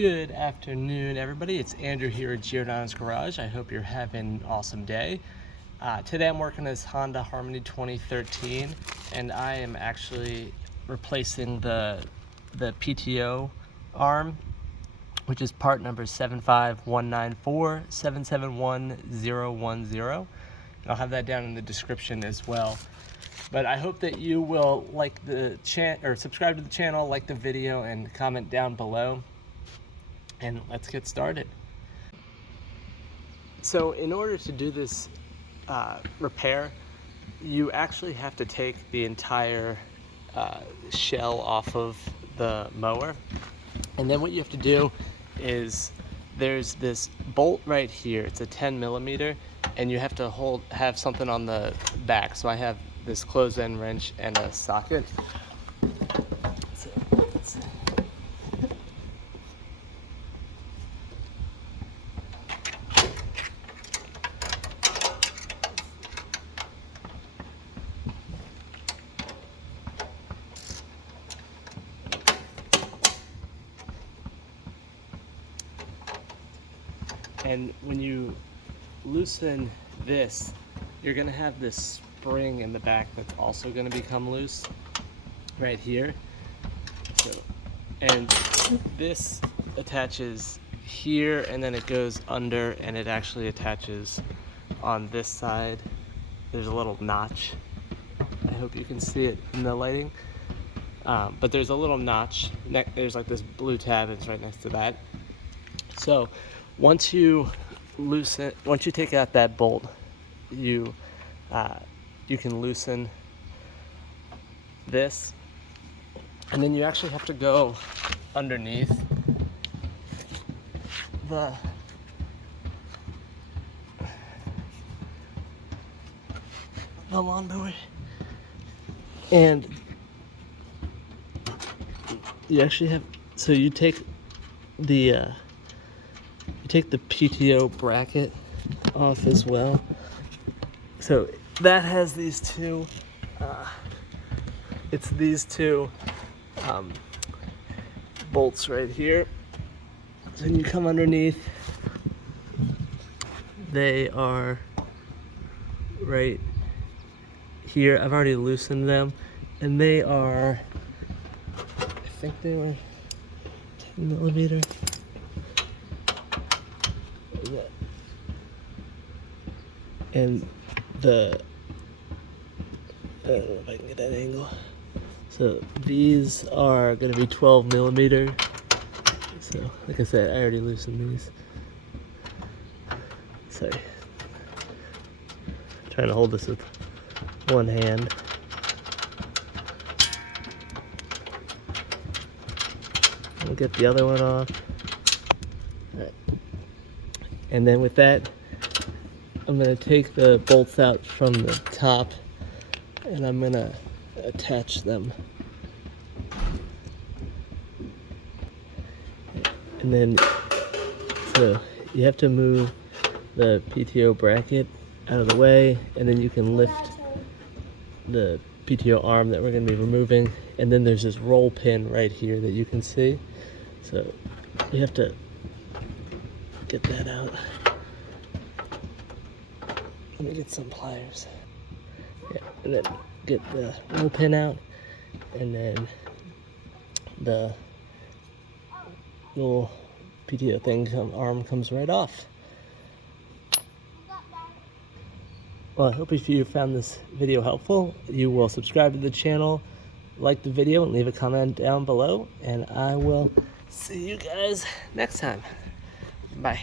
Good afternoon, everybody. It's Andrew here at Giordano's Garage. I hope you're having an awesome day. Today I'm working this Honda Harmony 2013, and I am actually replacing the PTO Arm, which is part number 75194771010. I'll have that down in the description as well. But I hope that you will like the or subscribe to the channel, like the video, and comment down below. And let's get started. So in order to do this repair, you actually have to take the entire shell off of the mower. And then what you have to do is there's this bolt right here. It's a 10 millimeter, and you have to have something on the back. So I have this closed-end wrench and a socket. And when you loosen this, you're gonna have this spring in the back that's also gonna become loose right here. So, and this attaches here, and then it goes under, and it actually attaches on this side. There's a little notch. I hope you can see it in the lighting. But there's a little notch. There's like this blue tab, it's right next to that. So once you take out that bolt, you can loosen this, and then you actually have to go underneath the lawnmower, and you actually have, so you take the PTO bracket off as well. So that has these two, it's these two bolts right here. So when you come underneath, they are right here. I've already loosened them, and they are, I think they were 10 millimeter. And I don't know if I can get that angle. So these are going to be 12 millimeter. So like I said, I already loosened these. Sorry. I'm trying to hold this with one hand. We'll get the other one off. All right. And then with that, I'm going to take the bolts out from the top, and I'm going to attach them. And then, so you have to move the PTO bracket out of the way, and then you can lift the PTO arm that we're going to be removing. And then there's this roll pin right here that you can see. So you have to get that out. Let me get some pliers. Yeah, and then get the roll pin out, and then the little PTO arm comes right off. Well, I hope if you found this video helpful, you will subscribe to the channel, like the video, and leave a comment down below, and I will see you guys next time. Bye.